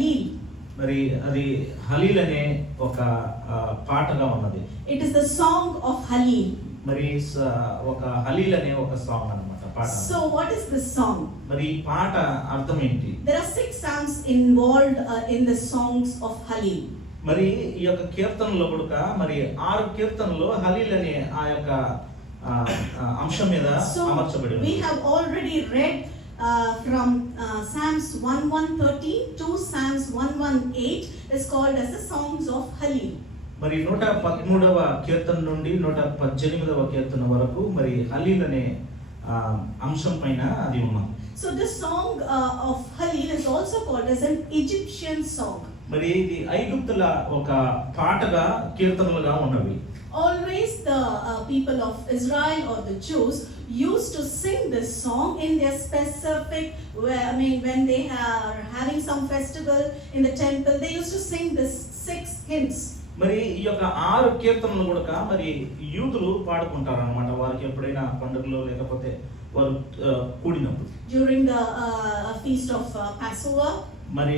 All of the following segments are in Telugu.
Halil. మరి అది హలీల్ అనే ఒక పాటగా ఉన్నది. It is the song of Halil. మరి ఒక హలీల్ అనే ఒక సాంగ్ అన్నమాట పాట. So what is this song? మరి ఈ పాట అర్థం ఏంటి? There are 6 psalms involved in the songs of Halil. మరి ఈ యొక్క కీర్తనలో కూడా మరి 6 కీర్తనలు హలీల్ అనే ఆ యొక్క అంశం మీద అమర్చబడి ఉంది. We have already read from Psalms 113 to Psalms 118 is called as the songs of Halil. మరి 113వ కీర్తన నుండి 118వ కీర్తన వరకు మరి హలీల్ అనే అంశం పైన అది ఉన్నది. So this song of Halil is also called as an Egyptian song. మరి ఇది ఐగుప్తుల ఒక పాటగా కీర్తనలుగా ఉన్నవి. Always the people of Israel or the Jews used to sing this song in their specific when they are having some festival in the temple, they used to sing this 6 hymns. మరి ఈ యొక్క 6 కీర్తనలు కూడా మరి యూదులు పాడుకుంటారు అన్నమాట. వారికి ఎప్పుడైనా పండుగలో లేకపోతే వారు కూడినప్పుడు during the feast of Passover, మరి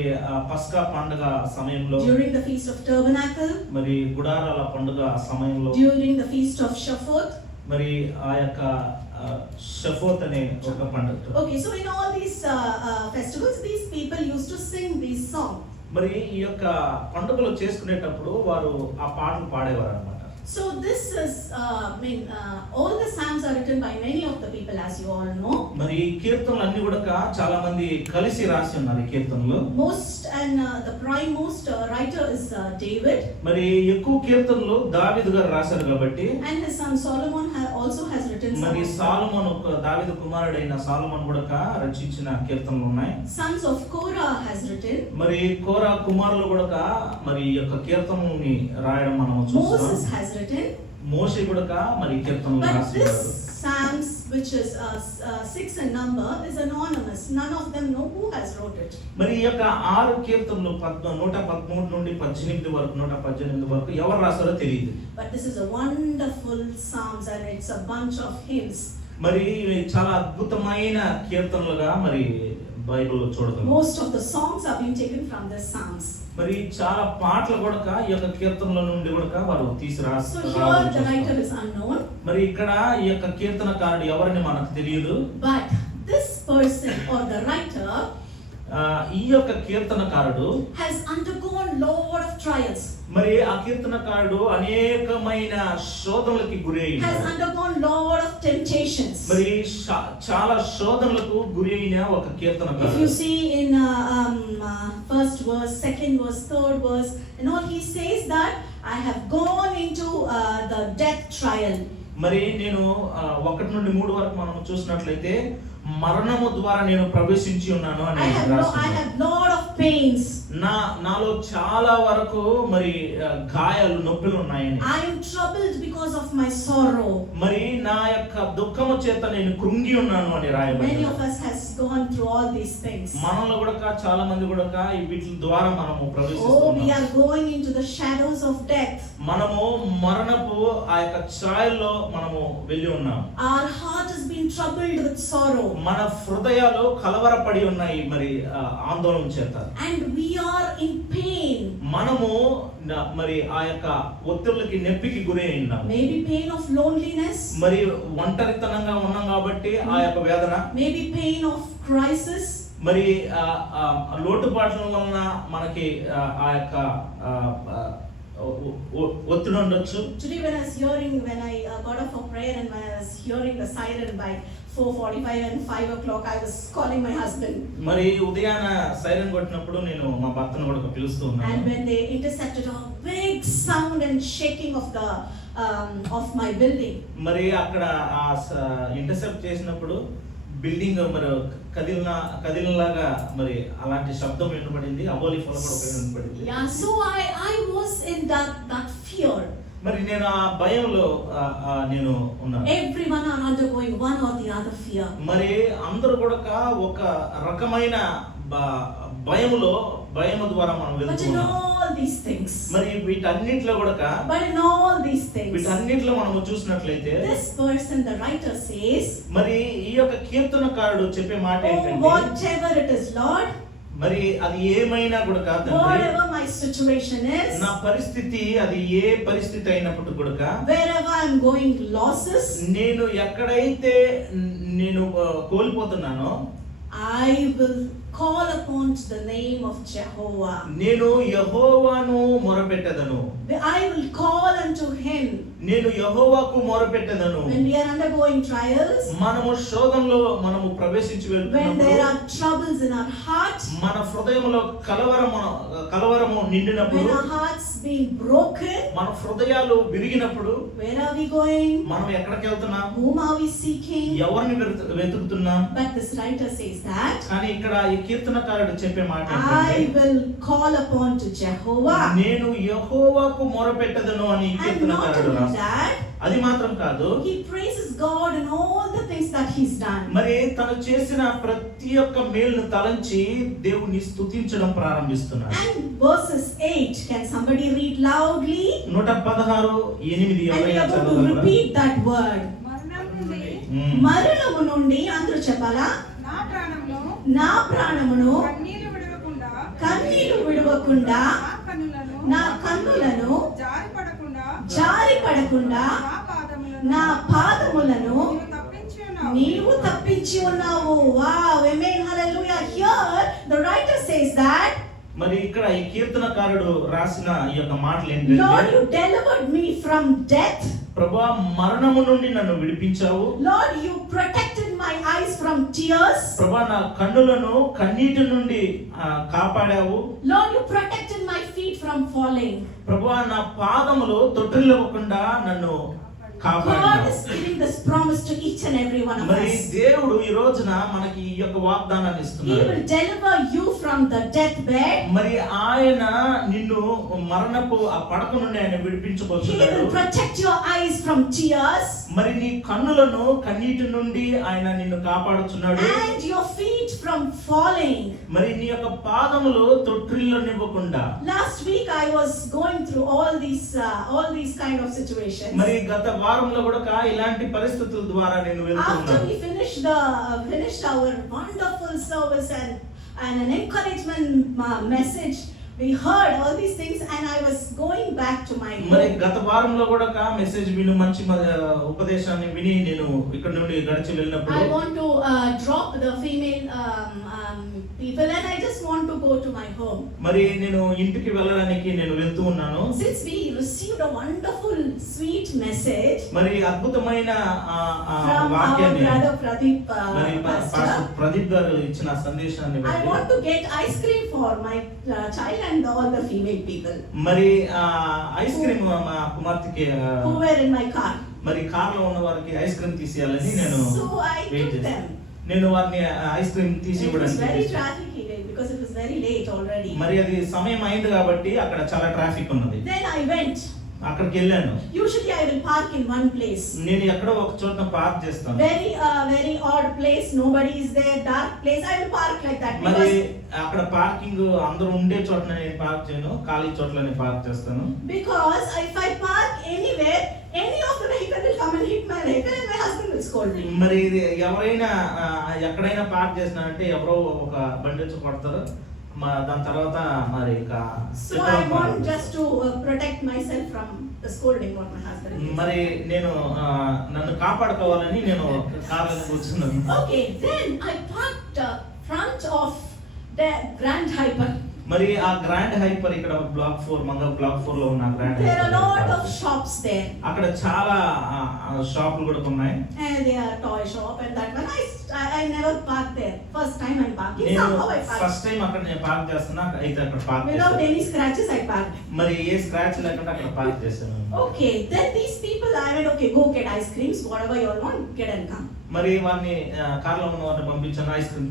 పస్కా పండుగ సమయంలో, during the feast of Tabernacle, మరి గుడారాల పండుగ సమయంలో, during the feast of Shavuot, మరి ఆ యొక్క షఫోత్ అనే ఒక పండుగ. Okay, so in all these festivals these people used to sing these songs. మరి ఈ యొక్క పండుగలు చేసుకునేటప్పుడు వారు ఆ పాటలు పాడేవారు అన్నమాట. So this is all the psalms are written by many of the people, as you all know. మరి ఈ కీర్తనలు అన్ని కూడా చాలా మంది కలిసి రాసి ఉన్నారు ఈ కీర్తనలు. Most and the prime most writer is David. మరి ఎక్కువ కీర్తనలు దావీదు గారు రాశారు కాబట్టి, and his son Solomon also has written some. మరి సాలొమోను దావీదు కుమారుడైన సాలొమోను కూడా రచించిన కీర్తనలు ఉన్నాయి. Sons of Korah has written. మరి కోరా కుమారులు కూడా మరి ఈ యొక్క కీర్తనని రాయడం మనం చూస్తాం. Moses has written. మోషే కూడా మరి కీర్తనలు రాశారు. But this Psalms, which is 6 in number, is anonymous. None of them know who has wrote it. మరి ఈ యొక్క 6 కీర్తనలు 113 నుండి 18 వరకు 118 వరకు ఎవరు రాశారో తెలియదు. But this is a wonderful Psalms and it's a bunch of hymns. మరి చాలా అద్భుతమైన కీర్తనలుగా మరి బైబిల్లో చూడగలం. Most of the songs have been taken from the Psalms. మరి చాలా పాటలు కూడా ఈ యొక్క కీర్తనల నుండి కూడా వారు తీసి So here the writer is unknown. మరి ఇక్కడ ఈ యొక్క కీర్తనకారుడు ఎవరని మనకు తెలియదు. But this person or the writer ఈ యొక్క కీర్తనకారుడు has undergone lot of trials. మరి ఆ కీర్తనకారుడు అనేకమైన శోధనలకు గురైన, has undergone lot of temptations. మరి చాలా శోధనలకు గురైన ఒక కీర్తనకారుడు. If you see in first verse, second verse, third verse, and all, he says that I have gone into the death trial. మరి నేను 1 నుండి 3 వరకు మనం చూసినట్లయితే మరణము ద్వారా నేను ప్రవేశించి ఉన్నాను అని రాశాడు. I have lot of pains. నాలో చాలా వరకు మరి గాయాలు నొప్పులు ఉన్నాయని. I am troubled because of my sorrow. మరి నా యొక్క దుఃఖము చేత నేను కృంగి ఉన్నాను అని రాయబడింది. Many of us has gone through all these things. మనలో కూడా చాలా మంది కూడా వీటి ద్వారా మనము ప్రవేశిస్తున్నాము. We are going into the shadows of death. మనము మరణపు ఆ యొక్క ఛాయల్లో మనము వెళ్ళి ఉన్నాం. Our heart has been troubled with sorrow. మన హృదయాలు కలవరపడి ఉన్నాయి మరి ఆందోళన చేత. And we are in pain. మనము మరి ఆ యొక్క ఒత్తిళ్ళకి నొప్పికి గురై ఉన్నాం. Maybe pain of loneliness. మరి ఒంటరితనంగా ఉన్నాం కాబట్టి ఆ యొక్క వేదన. Maybe pain of crisis. మరి లోటుపాట్ల వలన మనకి ఆ యొక్క ఒత్తిడి ఉండొచ్చు. Today when I got up for prayer and when I was hearing the siren by 4:45 and 5 o'clock, I was calling my husband. మరి ఉదయాన సైరన్ కొట్టినప్పుడు నేను మా భర్తను కూడా పిలుస్తూ ఉన్నాను. And when they intercepted a big sound and shaking of my building. మరి అక్కడ ఆ ఇంటర్సెప్ట్ చేసినప్పుడు బిల్డింగ్ మరి కదిలినలాగా మరి అలాంటి శబ్దం వినపడింది. అబోలి ఫల కూడా వినపడింది. Yeah, so I was in that fear. మరి నేను ఆ భయంలో నేను ఉన్నాను. Everyone are undergoing one or the other fear. మరి అందరూ కూడా ఒక రకమైన భయము ద్వారా మనం వెళ్తున్నాం. But in all these things, మరి వీటన్నిటిలో కూడా వీటన్నిటిలో మనం చూసినట్లయితే this person, the writer says, మరి ఈ యొక్క కీర్తనకారుడు చెప్పే మాట ఏంటంటే, whatever it is, Lord, మరి అది ఏమైనా కూడా తండ్రి, whatever my situation is, నా పరిస్థితి అది ఏ పరిస్థితి అయినప్పుడు కూడా, wherever I'm going losses, నేను ఎక్కడైతే నేను కోల్పోతున్నానో, I will call upon the name of Jehovah. నేను యెహోవాను మొరపెట్టెదను. I will call unto him. నేను యెహోవాకు మొరపెట్టెదను. When we are undergoing trials, మనము శోధనలో మనము ప్రవేశించి when వెళ్తున్నప్పుడు, there are troubles in our heart, మన హృదయములో కలవరము నిండినప్పుడు, when our hearts being broken, మన హృదయాలు విరిగినప్పుడు, where are we going? మనం ఎక్కడికి వెళ్తున్నాం? Whom are we seeking? ఎవరిని వెతుకుతున్నాం? But this writer says that కానీ ఇక్కడ ఈ కీర్తనకారుడు చెప్పే మాట I will call upon to Jehovah. నేను యెహోవాకు మొరపెట్టెదను అని ఈ And not కీర్తనకారుడు only రాస్తాడు. that, అది మాత్రం కాదు, he praises God and all the things that he's done. మరి తను చేసిన ప్రతి ఒక్క మేలును తలంచి దేవుని స్తుతించడం ప్రారంభిస్తున్నాడు. And verses 8, can somebody read loudly? 116:8 And we ఎవరైనా are going to చదవగలరా? repeat that word. మరణము నుండి అందరూ చెప్పాలా? నా ప్రాణమును కన్నీరు విడవకుండా నా కన్నులను జారి పడకుండా నా పాదములను నీవు తప్పించి ఉన్నావు. Wow, amen, hallelujah. Here the writer says that మరి ఇక్కడ ఈ కీర్తనకారుడు రాసిన ఈ యొక్క మాటలు Lord, ఏంటంటే, you delivered me from death. ప్రభువా మరణము నుండి నన్ను విడిపించావు. Lord, you protected my eyes from tears. ప్రభువా నా కన్నులను కన్నీటి నుండి కాపాడావు. Lord, you protected my feet from falling. ప్రభువా నా పాదములు తొట్టిల్లకుండా నన్ను God కాపాడావు. is giving this promise to each and every one of మరి us. దేవుడు ఈ రోజున మనకి ఈ యొక్క వాగ్దానాన్ని He ఇస్తున్నాడు. will deliver you from the deathbed. మరి ఆయన నిన్ను మరణపు ఆ పడక నుండి ఆయన He విడిపించబోతున్నాడు. will protect your eyes from tears. మరి నీ కన్నులను కన్నీటి నుండి ఆయన నిన్ను కాపాడుచున్నాడు. And your feet from falling. మరి నీ యొక్క పాదములు తొట్టిల్లనివ్వకుండా. Last week I was going through all these kind of situations. మరి గత వారంలో కూడా ఇలాంటి పరిస్థితుల ద్వారా నేను After వెళ్తున్నాను. we finished our wonderful service and an encouragement message, we heard all these things and I was going back to my మరి home. గత వారంలో కూడా మెసేజ్ విని మంచి ఉపదేశాన్ని విని నేను ఇక్కడ నుండి గడిచి వెళ్ళినప్పుడు I want to drop the female people and I just want to go to my home. మరి నేను ఇంటికి వెళ్ళడానికి నేను వెళ్తూ ఉన్నాను. Since we received a wonderful sweet message మరి అద్భుతమైన from our వాక్యాన్ని brother Pradeep మరి pastor, పాస్టర్ ప్రదీప్ గారు ఇచ్చిన సందేశాన్ని I బట్టి want to get ice cream for my child and all the female people మరి ఐస్ క్రీమ్ మా కుమార్తెకి who were in my car. మరి కార్ లో ఉన్న వారికి ఐస్ క్రీమ్ తీసేయాలని నేను So I వెయిట్ took చేశాను. them. నేను వారిని ఐస్ క్రీమ్ తీసి It was very ఇవ్వడానికి trafficy because it was very late already. మరి అది సమయం అయింది కాబట్టి అక్కడ చాలా ట్రాఫిక్ ఉన్నది. Then I went. అక్కడికి వెళ్ళాను. Usually I will park in one place. నేను ఎక్కడో ఒక చోట పార్క్ చేస్తాను. Very odd place, nobody is there, dark place. I will park like that మరి because అక్కడ పార్కింగ్ అందరూ ఉండే చోట నేను పార్క్ చేయను, ఖాళీ చోట్లనే పార్క్ చేస్తాను. if I park anywhere, any of the vehicle will come and hit my vehicle and my husband will scold me. మరి ఇది ఎవరైనా ఎక్కడైనా పార్క్ చేసినారంటే ఎవరో ఒక బండి వచ్చి కొడతారు. దాని తర్వాత మరి So I want just to protect myself from the scolding what my husband is. మరి నేను నన్ను కాపాడుకోవాలని నేను కార్లో కూర్చున్నాను. Okay, then I parked front of the Grand Hyper. మరి ఆ గ్రాండ్ హైపర్ ఇక్కడ బ్లాక్ 4 మంగళ బ్లాక్ 4 లో ఉన్న grand There are a lot of shops there. అక్కడ చాలా షాపులు కూడా ఉన్నాయి. And they are toy shop and that one. I never parked there. First time I'm parking. నేను Somehow I parked. First time అక్కడ నేను పార్క్ చేస్తున్నా, అయితే అక్కడ పార్క్ Without చేశాను. any scratches I parked. మరి ఏ స్క్రాచ్ లేకుండా అక్కడ పార్క్ చేశాను. Okay, then these people I went, okay, go get ice creams, whatever you all want, get and come. మరి వారిని కార్లో ఉన్న వారిని పంపించాను, ఐస్ క్రీమ్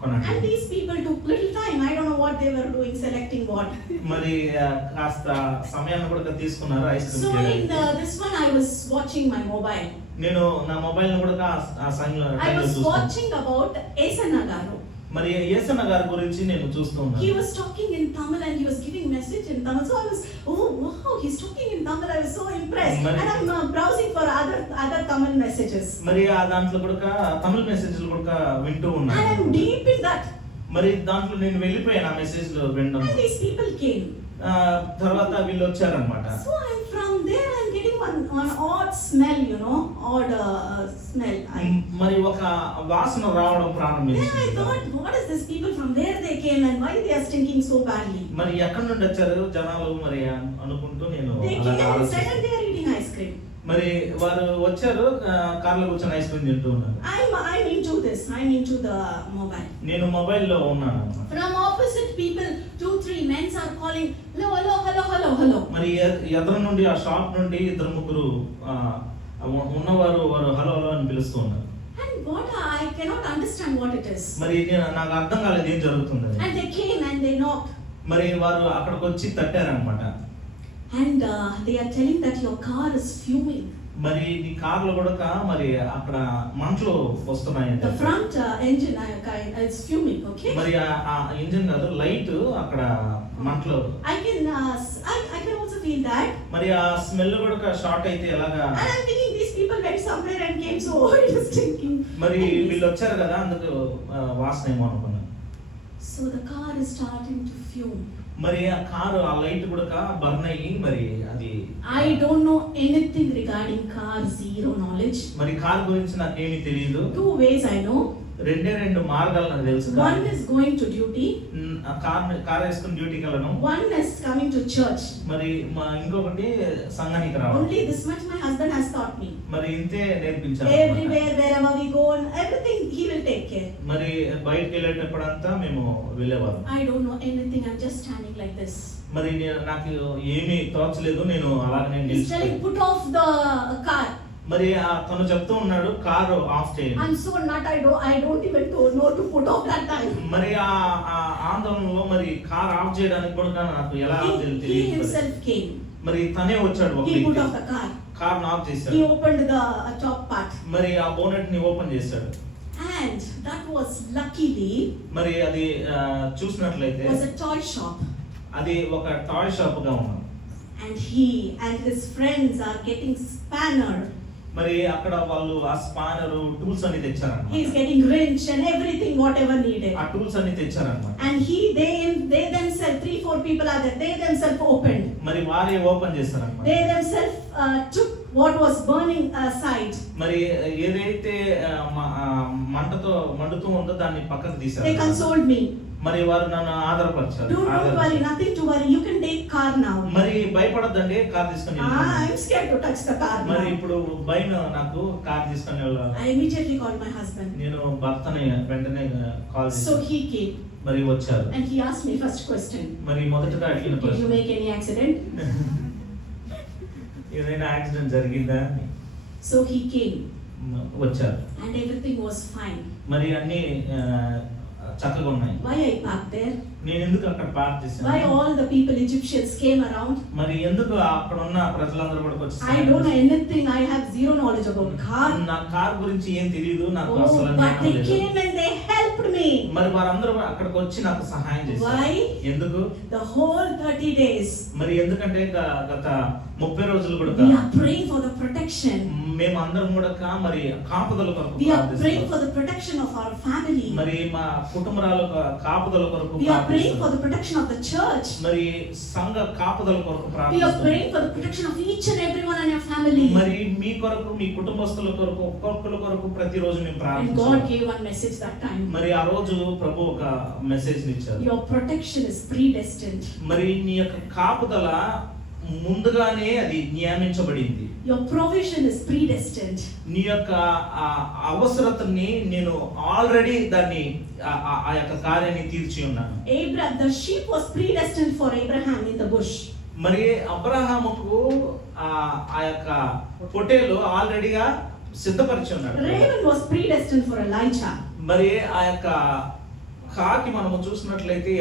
కొనండి. And these people took little time. I don't know what they were doing, selecting what. మరి కాస్త సమయాన్ని కూడా తీసుకున్నారు ice So cream in this one I was watching my mobile. నేను నా మొబైల్ కూడా ఆ సమయంలో I was చూస్తున్నాను. watching about Esanna Garu. మరి యేసన్న గారి గురించి నేను చూస్తూ ఉన్నాను. He was talking in Tamil and he was giving message in Tamil. So I was, oh wow, he's talking in Tamil. I was so impressed. And I'm browsing for other Tamil messages. మరి ఆ దాంట్లో కూడా తమిళ మెసేజ్లు కూడా వింటూ And ఉన్నాను. I'm deep in that. మరి దాంట్లో నేను వెళ్ళిపోయాను ఆ మెసేజ్ లో వినడం. And these people came. తర్వాత వీళ్ళు వచ్చారన్నమాట. So I'm from there, I'm getting one odd smell, you know, odd smell. మరి ఒక వాసన రావడం Then ప్రారంభించింది. I thought, what is this people from where they came and why they are stinking so badly? మరి ఎక్కడి నుండి వచ్చారు జనాలు మరి అనుకుంటూ నేను They అలా came and ఆలోచిస్తాను. said and they are eating ice cream. మరి వారు వచ్చారు కార్లో కూర్చొని ఐస్ క్రీమ్ తింటూ ఉన్నారు. I'm into this. I'm into the mobile. నేను మొబైల్లో ఉన్నాను. From opposite people, 2-3 men are calling, hello, hello, hello, hello, hello. మరి ఎదురు నుండి ఆ షాప్ నుండి ఇద్దరు ముగ్గురు ఉన్నవారు వారు హలో హలో అని పిలుస్తూ ఉన్నారు. And what I cannot understand what it is. మరి నాకు అర్థం కాలేదు ఏం జరుగుతుంది. And they came and they knocked. మరి వారు అక్కడికి వచ్చి తట్టారనమాట. And they are telling that your car is fuming. మరి నీ కార్లో కూడా మరి అక్కడ మంటలు వస్తున్నాయి. The front engine is fuming, okay? మరి ఆ ఇంజిన్ కాదు లైట్ అక్కడ మంటలు. I can also feel that. మరి ఆ స్మెల్ కూడా షార్ట్ అయితే ఎలాగా? And I'm thinking these people went somewhere and came, so it is stinking. మరి వీళ్ళు వచ్చారు కదా అందుకు వాసన ఏమో అనుకున్నాను. So the car is starting to fume. మరి ఆ కారు ఆ లైట్ కూడా బర్న్ అయ్యి మరి అది I don't know anything regarding car, zero knowledge. మరి కార్ గురించి నాకేమీ తెలియదు. 2 ways I know. రెండు మార్గాలు నాకు తెలుసు. One is going to duty. Car వేసుకుని డ్యూటీకి వెళ్ళను. One is coming to church. మరి ఇంకొకటి సంఘానికి రావడం. Only this much my husband has taught me. మరి ఇంతే నేర్పించారు. Everywhere, wherever we go, and everything he will take care. మరి బయటికి వెళ్ళేటప్పుడంతా మేము వెళ్ళేవాళ్ళం. I don't know anything. I'm just standing like this. మరి నాకు ఏమీ తోచలేదు. నేను అలాగనే He's telling, put off the car. మరి తను చెప్తూ ఉన్నాడు కారు ఆఫ్ చేయండి. I'm so not. I don't even know to put off that time. మరి ఆ ఆందోళనలో మరి కార్ ఆఫ్ చేయడానికి కూడా నాకు ఎలా తెలియదు. He himself came. మరి తనే వచ్చాడు. He put off the car. Car of చేశాడు. He opened the top part. మరి ఆ బోనెట్ ని ఓపెన్ చేశాడు. And that was luckily. మరి అది చూసినట్లయితే was a toy shop. అది ఒక టాయ్ షాప్ గా ఉంది. And he and his friends are getting spanner. మరి అక్కడ వాళ్ళు ఆ స్పానర్ టూల్స్ అన్ని తెచ్చారన్నమాట. He is getting wrench and everything whatever needed. ఆ టూల్స్ అన్ని తెచ్చారన్నమాట. And they themselves 3-4 people are there. They themselves opened. మరి వారే ఓపెన్ చేశారన్నమాట. They themselves took what was burning aside. మరి ఏదైతే మండుతూ ఉందో దాన్ని పక్కకు తీశారు. They consoled me. మరి వారు నన్ను ఆదరపరిచారు. Don't worry, nothing to worry. You can take car now. మరి భయపడొద్దండి కార్ తీసుకొని వెళ్ళండి. I'm scared to touch the car. మరి ఇప్పుడు భయం నాకు కార్ తీసుకొని వెళ్ళాలి. I immediately called my husband. నేను భర్తని వెంటనే కాల్ చేశాను. So he came. మరి వచ్చారు. And he asked me first question. మరి మొదటగా అడిగిన Did you ప్రశ్న make any accident? ఏదైనా యాక్సిడెంట్ జరిగిందా? So he came. వచ్చారు. And everything was fine. మరి అన్ని చక్కగా ఉన్నాయి. Why I parked there? నేను ఎందుకు అక్కడ పార్క్ చేశాను? Why all the people Egyptians came around? మరి ఎందుకు అక్కడ ఉన్న ప్రజలందరూ కూడా వచ్చి I don't know anything. I have zero knowledge about car. నా కార్ గురించి ఏం తెలియదు. నాకు Oh, అసలు but they జ్ఞానం లేదు. came and they helped me. మరి వారందరూ అక్కడికి వచ్చి నాకు సహాయం చేశారు. Why? ఎందుకు? The whole 30 days. మరి ఎందుకంటే గత 30 రోజులు కూడా We are praying for the protection. మేము అందరం కూడా మరి కాపుదల కొరకు We are praying ప్రార్థిస్తున్నాం. for the protection of our family. మరి మా కుటుంబాల కాపుదల కొరకు We are praying for the protection of the church. మరి సంఘ కాపుదల కొరకు We are ప్రార్థిస్తున్నాం. praying for the protection of each and everyone in your family. మరి మీ కొరకు మీ కుటుంబస్తుల కొరకు ఒక్కొక్కల కొరకు ప్రతిరోజు మేము And God ప్రార్థిస్తున్నాం. gave one message that time. మరి ఆ రోజు ప్రభు ఒక మెసేజ్ ఇచ్చారు. Your protection is predestined. మరి నీ యొక్క కాపుదల ముందుగానే అది నియమించబడింది. Your provision is predestined. నీ యొక్క అవసరతని నేను ఆల్రెడీ దాన్ని ఆ యొక్క కార్యాన్ని తీర్చి ఉన్నాను. The sheep was predestined for Abraham in the bush. మరి అబ్రహాముకు ఆ యొక్క పొట్టేలు ఆల్రెడీగా సిద్ధపరిచి ఉన్నాడు. Raven was predestined for Elijah. మరి ఆ యొక్క కాకి మనము చూసినట్లయితే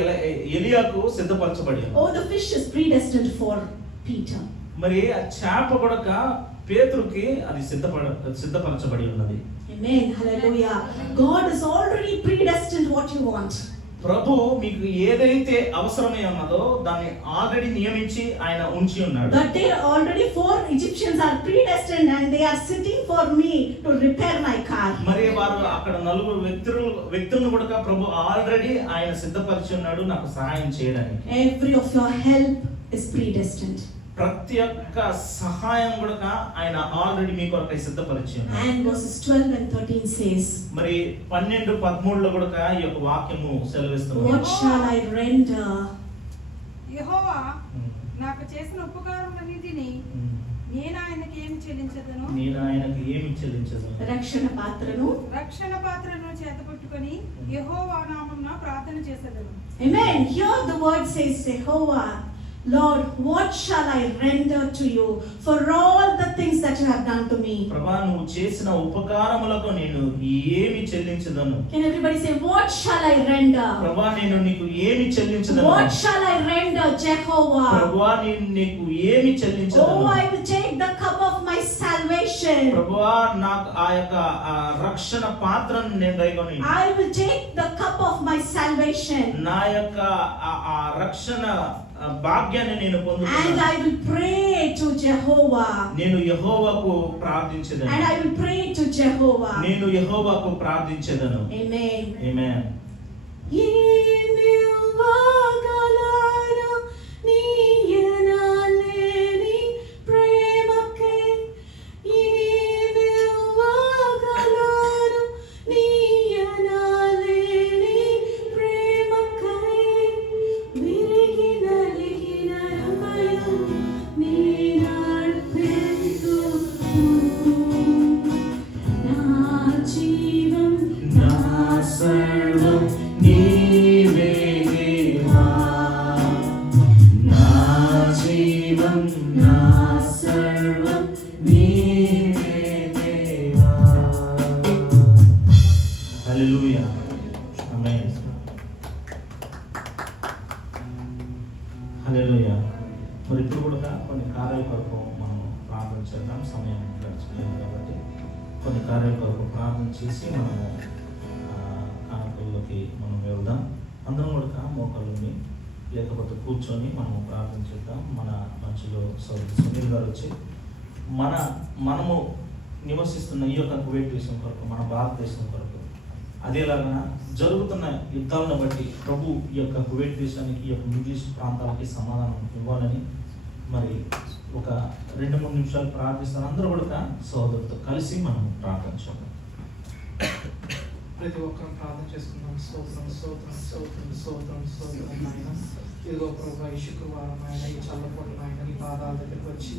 ఎలియాకు సిద్ధపరచబడి ఉంది. Oh, the fish is predestined for Peter. మరి ఆ చేప కూడా పేతురుకి అది సిద్ధపరచబడి ఉన్నది. Amen. Hallelujah. God is already predestined what you want. ప్రభు మీకు ఏదైతే అవసరమై ఉన్నదో దాన్ని ఆల్రెడీ నియమించి ఆయన ఉంచి ఉన్నాడు. That day already 4 Egyptians are predestined and they are sitting for me to repair my car. మరి వారు అక్కడ నలుగురు వ్యక్తులను కూడా ప్రభు ఆల్రెడీ ఆయన సిద్ధపరిచి ఉన్నాడు నాకు సహాయం చేయడానికి. Every of your help is predestined. ప్రతి ఒక్క సహాయం కూడా ఆయన ఆల్రెడీ మీ కొరకు సిద్ధపరిచి ఉన్నాడు. And verses 12 and 13 says, మరి 12, 13లో కూడా ఈ యొక్క వాక్యము సెలవిస్తుంది. What shall I render? యెహోవా నాకు చేసిన ఉపకారములన్నిటిని నేను ఆయనకి ఏమి చెల్లించదను? నేను ఆయనకి ఏమి చెల్లించదను? రక్షణ పాత్రను చేతపట్టుకొని యెహోవా నామమున ప్రార్థన చేసేదను. Amen. Here the word says, Jehovah, Lord, what shall I render to you for all the things that you have done to me? ప్రభువా నువ్వు చేసిన ఉపకారములకు నేను ఏమి చెల్లించదను? Can everybody say, what shall I render? ప్రభువా నేను నీకు ఏమి చెల్లించదను? What shall I render, Jehovah? ప్రభువా నేను నీకు ఏమి చెల్లించదను? Oh, I will take the cup of my salvation. ప్రభువా నాకు ఆ యొక్క రక్షణ పాత్రను నేను దయగొని I will take the cup of my salvation. నా యొక్క ఆ రక్షణ భాగ్యాన్ని నేను And పొందుతాను. I will pray to Jehovah. నేను యెహోవాకు ప్రార్థించెదను. And I will pray to Jehovah. నేను యెహోవాకు ప్రార్థించెదను. Amen. ఆమేన్. ఇవ్వగలను నీయనలేని ప్రేమకే, ఇవ్వగలను నీయనలేని ప్రేమకై, విరిగి నలిగిన హృదయం నీ నడిపించుము. నా జీవం నా సర్వం నీవే దేవా. నా జీవం నా సర్వం నీవే దేవా. హల్లెలూయా. ఆమేన్. హల్లెలూయా. మరి ఇప్పుడు కూడా కొన్ని కార్యాల కొరకు మనం ప్రార్థన చేద్దాం. సమయం గడిచిపోయింది కాబట్టి కొన్ని కార్యాల కొరకు ప్రార్థన చేసి మనము కానుకల్లోకి మనం వెళ్దాం. అందరం కూడా మోకాళ్ళని లేకపోతే కూర్చొని మనం ప్రార్థన చేద్దాం. మన మధ్యలో సోదరుడు సునీల్ గారు వచ్చి మనము నివసిస్తున్న ఈ యొక్క కువైట్ దేశం కొరకు, మన భారతదేశం కొరకు, అదేలాగా జరుగుతున్న యుద్ధాలను బట్టి ప్రభు ఈ యొక్క కువైట్ దేశానికి, ఈ యొక్క మిడిల్ ఈస్ట్ ప్రాంతాలకి సమాధానం ఇవ్వాలని మరి ఒక 2-3 నిమిషాలు ప్రార్థిస్తాను. అందరూ కూడా సోదరుడితో కలిసి మనం ప్రార్థన చేద్దాం. ప్రతి ఒక్కరం ప్రార్థన చేసుకుందాం. స్తోత్రం స్తోత్రం స్తోత్రం స్తోత్రం స్తోత్రం నాయన. ఇదిగో ప్రభు ఈ శుక్రవారం ఆయన ఈ చల్లపూట నాయన నీ పాదాల దగ్గరికి వచ్చి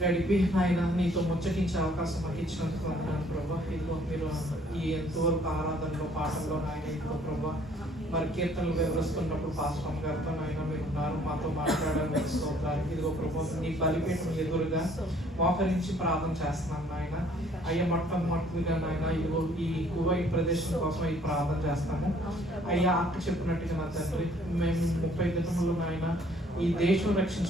గడిపి నాయన నీతో ముచ్చటించే అవకాశం మాకు ఇచ్చినందుకు వందనాలు ప్రభా. ఇదిగో మీరు ఈ ఎంతవరకు ఆరాధనలో పాటల్లో నాయన ఇదిగో ప్రభా మరి కీర్తనలు వివరిస్తున్నప్పుడు పాస్వామి గారితో నాయన మీరు ఉన్నారు, మాతో మాట్లాడారు. మీకు స్తోత్రాలు. ఇదిగో ప్రభు నీ బలిపీఠం ఎదురుగా మోకరించి ప్రార్థన చేస్తున్నాను నాయన. అయ్యా మొట్టమొదటిగా నాయన ఇదిగో ఈ కువైట్ ప్రదేశం కోసం ఈ ప్రార్థన చేస్తాము. అయ్యా అక్క చెప్పినట్టుగా నా తండ్రి మేము 30 దినములు నాయన ఈ దేశం రక్షించ